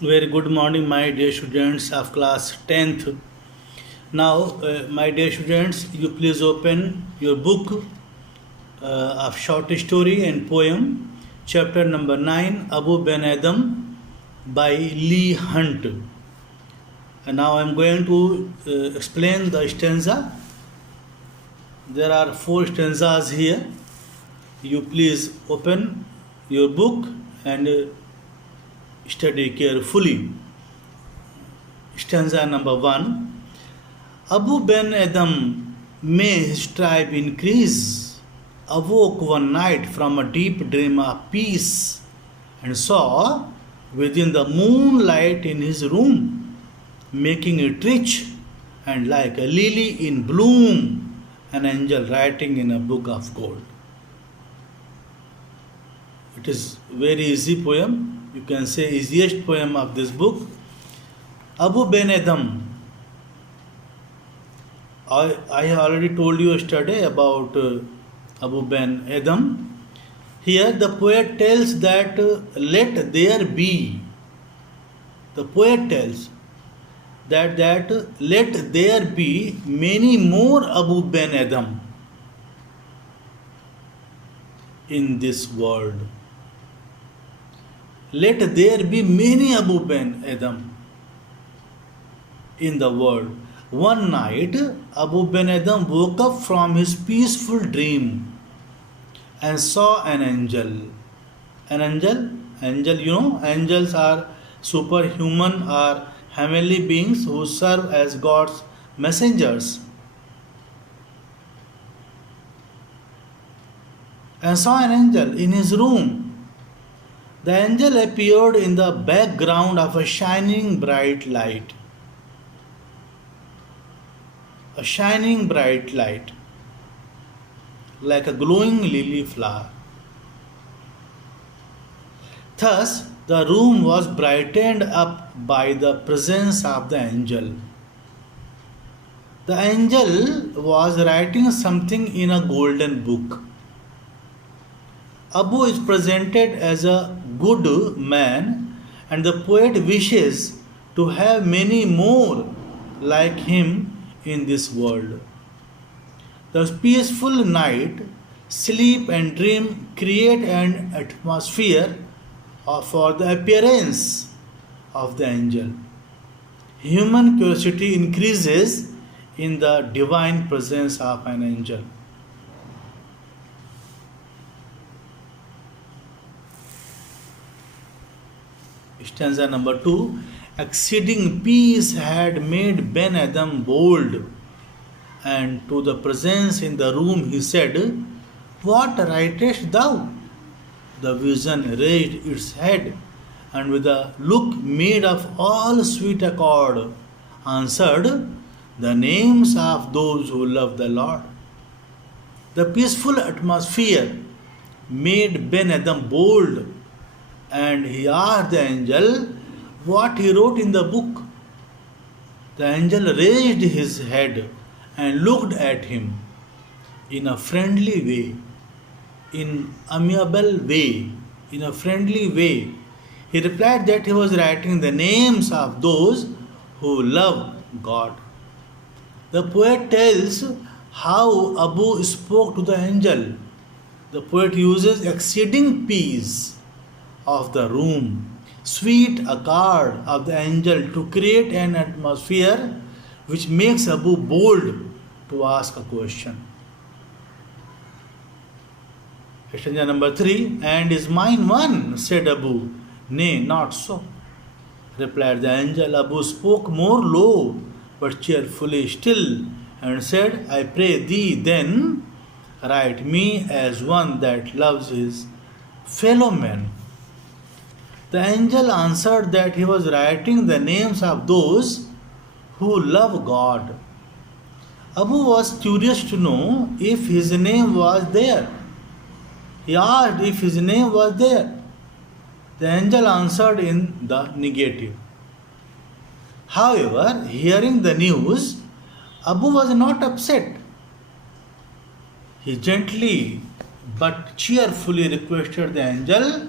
Very good morning, my dear students of class 10th. Now, my dear students, you please open your book of short story and poem, chapter number 9, Abu Ben Adam by Lee Hunt. And now I am going to explain the stanza. There are four stanzas here. You please open your book and study carefully. Stanza number 1. Abu Ben Adam, may his tribe increase, awoke one night from a deep dream of peace, and saw within the moonlight in his room, making it rich and like a lily in bloom, an angel writing in a book of gold. It is very easy poem. You can say easiest poem of this book. Abu Ben Adam. I have already told you yesterday about Abu Ben Adam. Here the poet tells that let there be. The poet tells that let there be many more Abu Ben Adam in this world. Let there be many Abu Ben Adam in the world. One night, Abu Ben Adam woke up from his peaceful dream and saw an angel. An angel? Angel, angels are superhuman or heavenly beings who serve as God's messengers. And saw an angel in his room. The angel appeared in the background of a shining bright light. A shining bright light, like a glowing lily flower. Thus, the room was brightened up by the presence of the angel. The angel was writing something in a golden book. Abu is presented as a good man, and the poet wishes to have many more like him in this world. The peaceful night, sleep and dream create an atmosphere for the appearance of the angel. Human curiosity increases in the divine presence of an angel. Stanza number 2. Exceeding peace had made Ben Adam bold, and to the presence in the room he said, what writest thou? The vision raised its head, and with a look made of all sweet accord, answered, the names of those who love the Lord. The peaceful atmosphere made Ben Adam bold, and he asked the angel what he wrote in the book. The angel raised his head and looked at him in a friendly way, in amiable way, in a friendly way. He replied that he was writing the names of those who love God. The poet tells how Abu spoke to the angel. The poet uses exceeding peace of the room, sweet accord of the angel to create an atmosphere which makes Abu bold to ask a question. Stanza number 3. And is mine one? Said Abu. Nay, not so, replied the angel. Abu spoke more low but cheerfully still, and said, I pray thee then, write me as one that loves his fellow men. The angel answered that he was writing the names of those who love God. Abu was curious to know if his name was there. He asked if his name was there. The angel answered in the negative. However, hearing the news, Abu was not upset. He gently but cheerfully requested the angel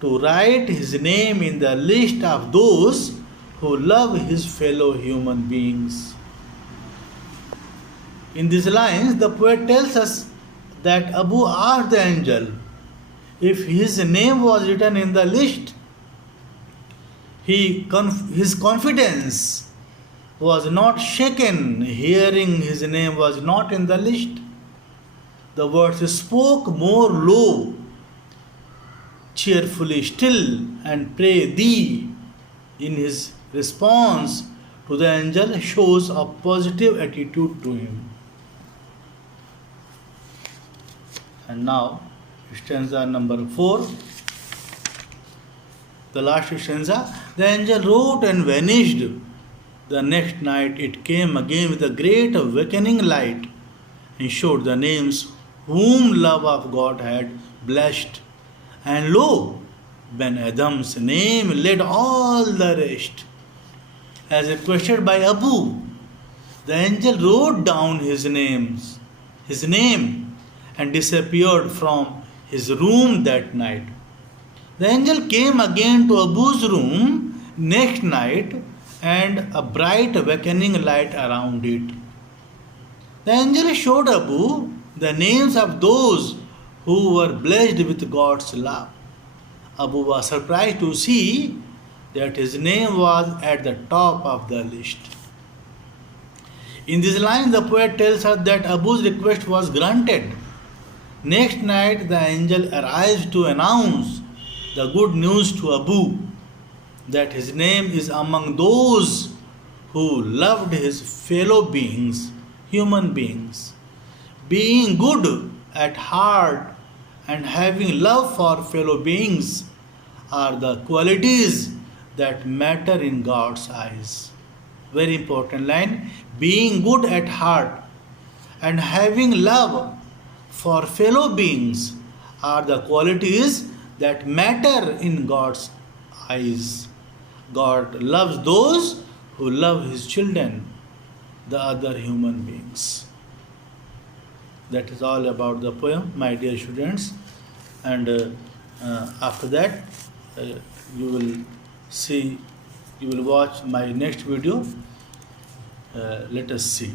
to write his name in the list of those who love his fellow human beings. In these lines, the poet tells us that Abu asked the angel if his name was written in the list. His confidence was not shaken, hearing his name was not in the list. The words spoke more low, cheerfully still, and pray thee. In his response to the angel shows a positive attitude to him. And now, stanza number 4. The last stanza. The angel wrote and vanished. The next night it came again with a great awakening light and showed the names whom love of God had blessed. And lo, Ben Adam's name led all the rest. As requested by Abu, the angel wrote down his name, and disappeared from his room that night. The angel came again to Abu's room next night, and a bright awakening light around it. The angel showed Abu the names of those who were blessed with God's love. Abu was surprised to see that his name was at the top of the list. In this line, the poet tells us that Abu's request was granted. Next night, the angel arrives to announce the good news to Abu that his name is among those who loved his fellow beings, human beings. Being good at heart and having love for fellow beings are the qualities that matter in God's eyes. Very important line. Being good at heart and having love for fellow beings are the qualities that matter in God's eyes. God loves those who love his children, the other human beings. That is all about the poem, my dear students. And after that, you will watch my next video. Let us see.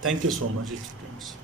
Thank you so much, students.